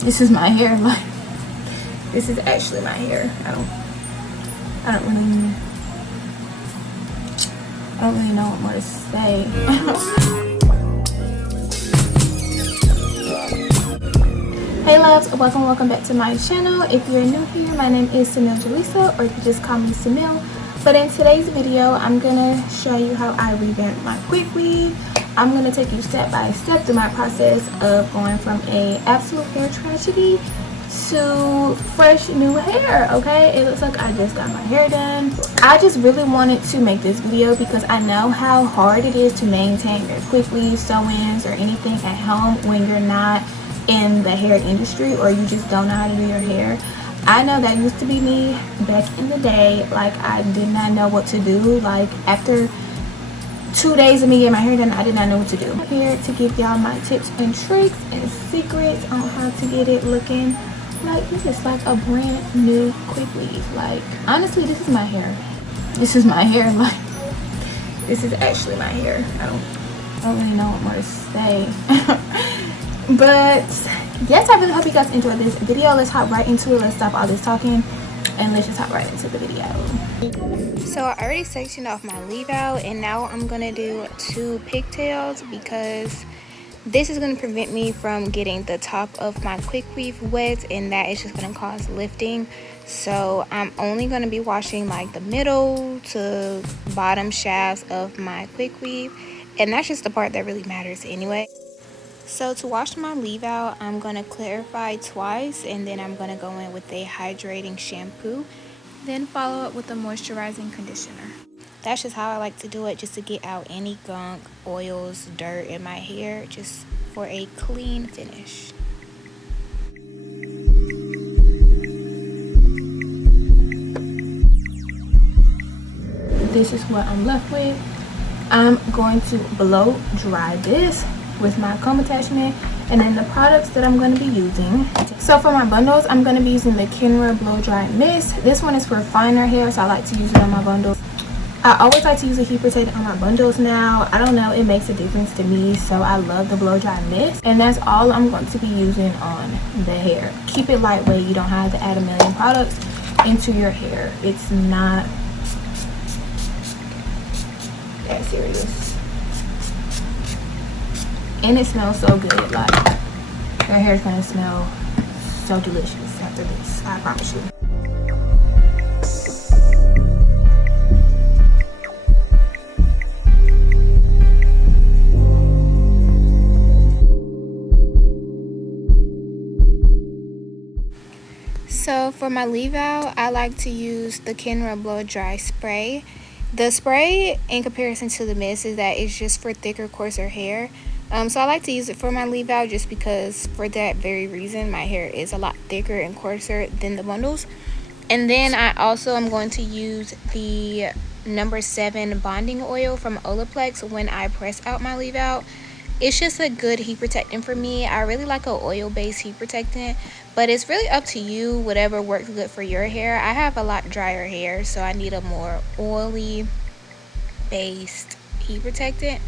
This is my hair. Like, this is actually my hair. I don't really know what more to say. Hey loves, welcome back to my channel. If you're new here, my name is Samil Jalisa, or you can just call me Samil. But in today's video, I'm gonna show you how I revamped my quick weave. I'm gonna take you step by step through my process of going from a absolute hair tragedy to fresh new hair. Okay, it looks like I just got my hair done. I just really wanted to make this video because I know how hard it is to maintain your quick weave, sew-ins, or anything at home when you're not in the hair industry or you just don't know how to do your hair. I know that used to be me back in the day. Like, I did not know what to do. Like, after 2 days of me getting my hair done, I did not know what to do. I'm here to give y'all my tips and tricks and secrets on how to get it looking like this, like a brand new quick weave. Like, honestly, this is my hair. This is my hair. Like, this is actually my hair. I don't really know what more to say. But yes, I really hope you guys enjoyed this video. Let's hop right into it. Let's stop all this talking and let's just hop right into the video. So I already sectioned off my leave out, and now I'm gonna do 2 pigtails because this is going to prevent me from getting the top of my quick weave wet, and that is just going to cause lifting. So I'm only going to be washing like the middle to bottom shafts of my quick weave, and that's just the part that really matters anyway. So to wash my leave out, I'm going to clarify twice, and then I'm going to go in with a hydrating shampoo, then follow up with a moisturizing conditioner. That's just how I like to do it, just to get out any gunk, oils, dirt in my hair, just for a clean finish. This is what I'm left with. I'm going to blow dry this with my comb attachment, and then the products that I'm going to be using. So for my bundles, I'm going to be using the Kenra blow dry mist. This one is for finer hair, so I like to use it on my bundles. I always like to use a heat protectant on my bundles now. I don't know, it makes a difference to me, so I love the blow dry mist. And that's all I'm going to be using on the hair. Keep it lightweight. You don't have to add a million products into your hair. It's not that serious. And it smells so good. Like, your hair's gonna smell so delicious after this, I promise you. So for my leave out, I like to use the Kenra blow dry spray. The spray, in comparison to the mist, is that it's just for thicker, coarser hair. So I like to use it for my leave out just because, for that very reason, my hair is a lot thicker and coarser than the bundles. And then I also am going to use the number 7 bonding oil from Olaplex when I press out my leave out. It's just a good heat protectant for me. I really like an oil-based heat protectant, but it's really up to you, whatever works good for your hair. I have a lot drier hair, so I need a more oily-based heat protectant.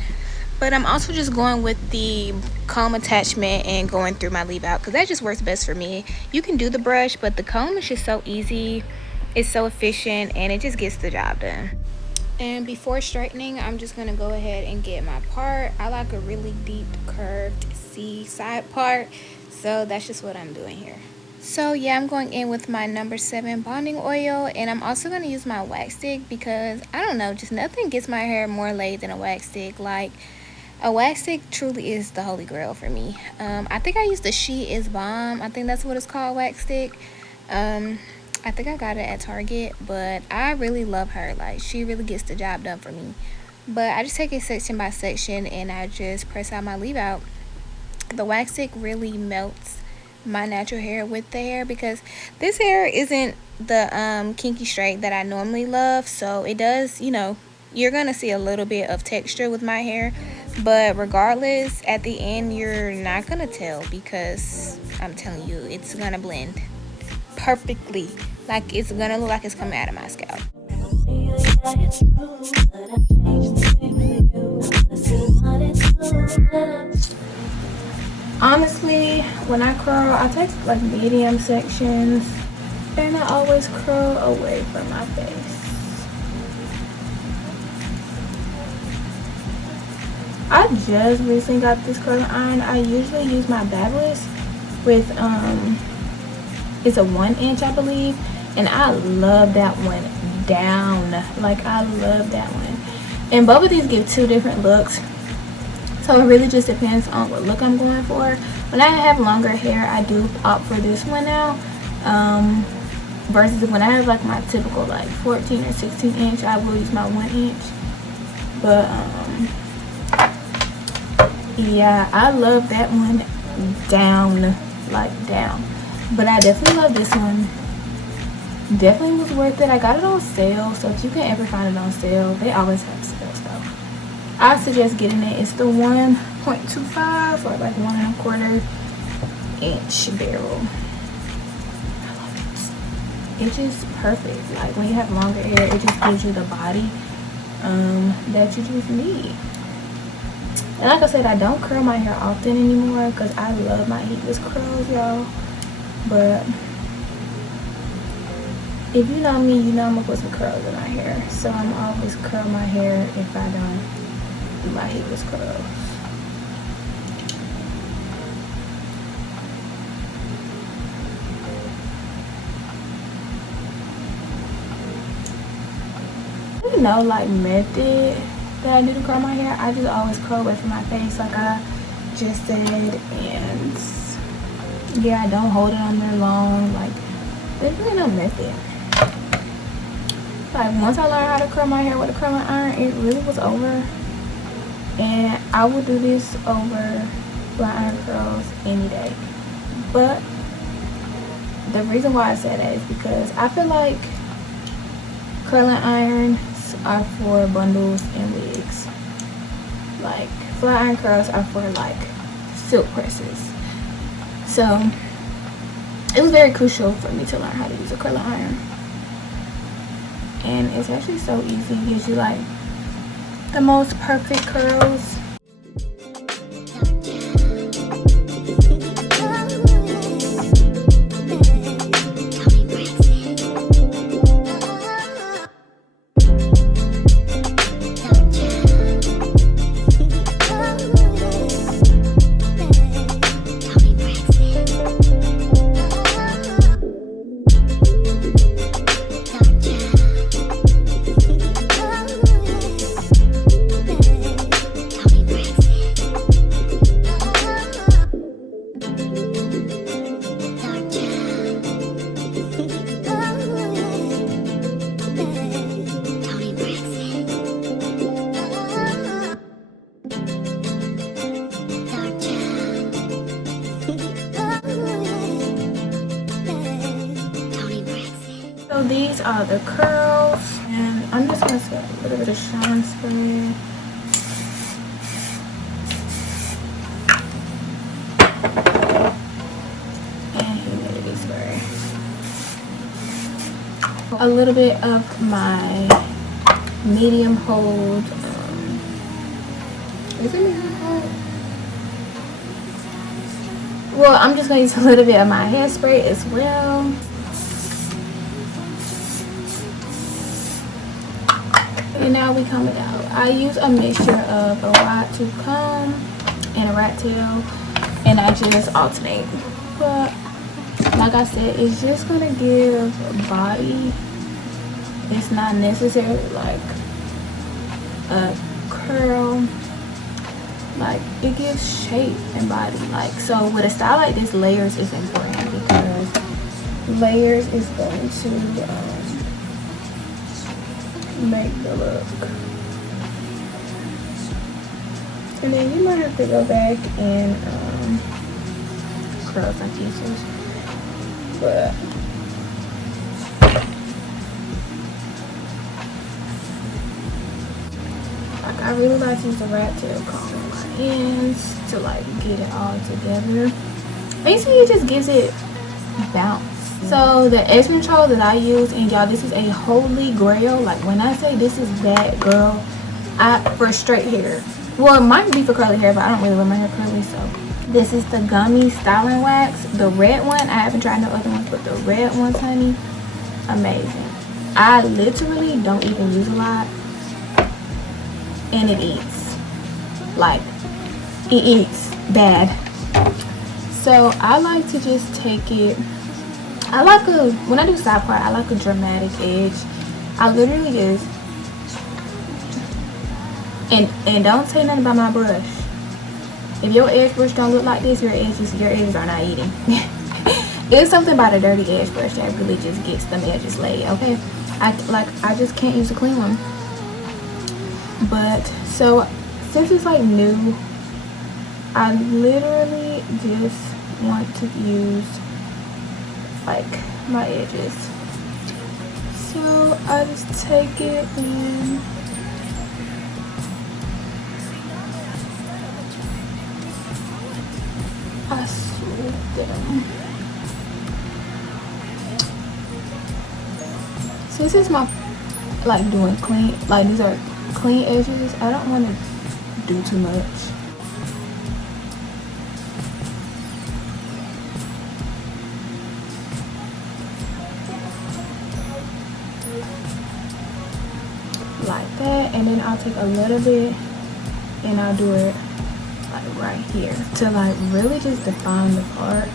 But I'm also just going with the comb attachment and going through my leave out because that just works best for me. You can do the brush, but the comb is just so easy. It's so efficient, and it just gets the job done. And before straightening, I'm just going to go ahead and get my part. I like a really deep curved C side part, so that's just what I'm doing here. So yeah, I'm going in with my number 7 bonding oil, and I'm also going to use my wax stick because, I don't know, just nothing gets my hair more laid than a wax stick. Like, a wax stick truly is the holy grail for me. I think I used the She Is Bomb. I think that's what it's called, wax stick. I think I got it at Target, but I really love her. Like, she really gets the job done for me. But I just take it section by section and I just press out my leave out. The wax stick really melts my natural hair with the hair because this hair isn't the kinky straight that I normally love. So it does, you know, you're gonna see a little bit of texture with my hair, but regardless, at the end you're not gonna tell because I'm telling you, it's gonna blend perfectly. Like, it's gonna look like it's coming out of my scalp. Honestly, when I curl, I take like medium sections, and I always curl away from my face. I just recently got this curling iron. I usually use my Babyliss with it's a 1-inch, I believe, and I love that one down. Like, I love that one. And both of these give 2 different looks, so it really just depends on what look I'm going for. When I have longer hair, I do opt for this one now, versus when I have like my typical like 14 or 16 inch, I will use my 1-inch. But yeah, I love that one down, like down. But I definitely love this one. Definitely was worth it. I got it on sale, so if you can ever find it on sale, they always have sales though. I suggest getting it. It's the 1.25 or like 1.25 inch barrel. I love it. It's just perfect. Like, when you have longer hair, it just gives you the body that you just need. And like I said, I don't curl my hair often anymore because I love my heatless curls, y'all. But if you know me, you know I'm gonna put some curls in my hair. So I'm always curl my hair if I don't do my heatless curls. There's no like method that I do to curl my hair. I just always curl away from my face, like I just said, and yeah, I don't hold it on there long. Like, there's really no method. Like, once I learned how to curl my hair with a curling iron, it really was over. And I would do this over flat iron curls any day. But the reason why I said that is because I feel like curling irons are for bundles and wigs. Like, flat iron curls are for like silk presses. So it was very crucial for me to learn how to use a curling iron. And it's actually so easy. It gives you like the most perfect curls. So these are the curls, and I'm just going to spray a little bit of shine spray. And humidity spray. A little bit of my medium hold. Is it medium hold? Well, I'm just going to use a little bit of my hairspray as well. And now we comb it out. I use a mixture of a wide tooth comb and a rat tail, and I just alternate. But like I said, it's just gonna give body. It's not necessarily like a curl. Like, it gives shape and body. Like, so with a style like this, layers is important because layers is going to make the look. And then you might have to go back and curl some pieces, but like, I really like to use a rat tail comb on my ends to like get it all together. Basically, it just gives it bounce. So the edge control that I use, and y'all, this is a holy grail. Like, when I say this is that, girl, for straight hair. Well, it might be for curly hair, but I don't really wear my hair curly, so This is the gummy styling wax, the red one. I haven't tried no other ones, but the red ones, honey, amazing. I literally don't even use a lot, and it eats. Like, it eats bad. So I like to just take it. I like a, when I do side part, I like a dramatic edge. I literally just, and don't say nothing about my brush. If your edge brush don't look like this, your edges are not eating. It's something about a dirty edge brush that really just gets them edges laid, okay? I just can't use a clean one. But so since it's like new, I literally just want to use like my edges. So I just take it and I sweep them. So this is my, like, doing clean, like these are clean edges. I don't want to do too much. Like that, and then I'll take a little bit and I'll do it like right here to like really just define the part.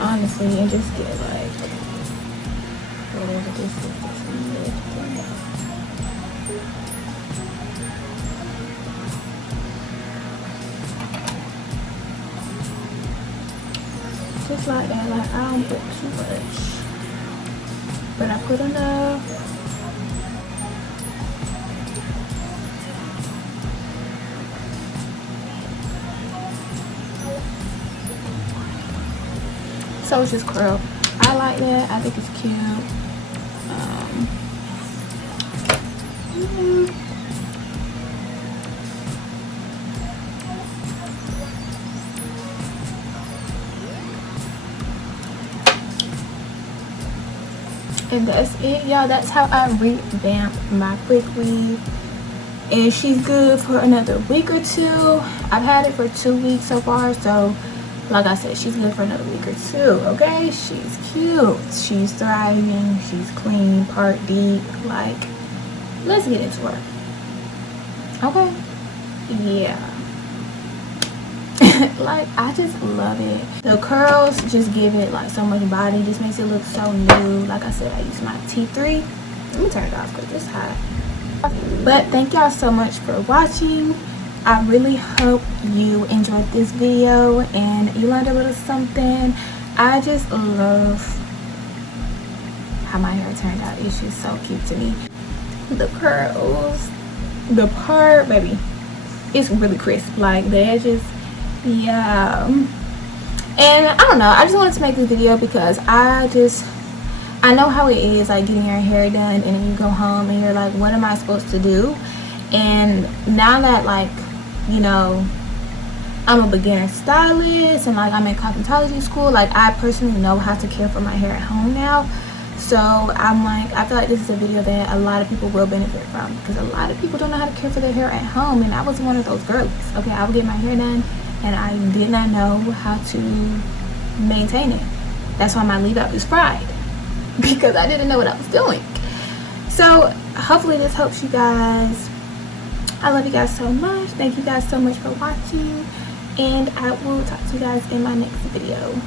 Honestly, and just get like whatever this is. Just like that, like I don't put too much, but I put enough. So it's just curl. I like that. I think it's cute. And that's it, y'all. That's how I revamp my quick weave, and she's good for another week or two. I've had it for 2 weeks so far, so like I said, she's good for another week or two. Okay, she's cute, she's thriving, she's clean, part deep. Like, let's get into her. Okay, yeah. Like, I just love it. The curls just give it like so much body, just makes it look so new. Like I said, I use my T3. Let me turn it off because it's hot. But thank y'all so much for watching. I really hope you enjoyed this video and you learned a little something. I just love how my hair turned out. It's just so cute to me. The curls, the part, baby, it's really crisp. Like the edges, yeah. And I don't know, I just wanted to make this video because I know how it is, like getting your hair done and then you go home and you're like, what am I supposed to do? And now that, like, you know, I'm a beginner stylist and like I'm in cosmetology school, like I personally know how to care for my hair at home now. So I'm like, I feel like this is a video that a lot of people will benefit from, because a lot of people don't know how to care for their hair at home, and I was one of those girls. Okay, I would get my hair done and I did not know how to maintain it. That's why my leave out is fried, because I didn't know what I was doing. So hopefully this helps you guys. I love you guys so much. Thank you guys so much for watching, and I will talk to you guys in my next video.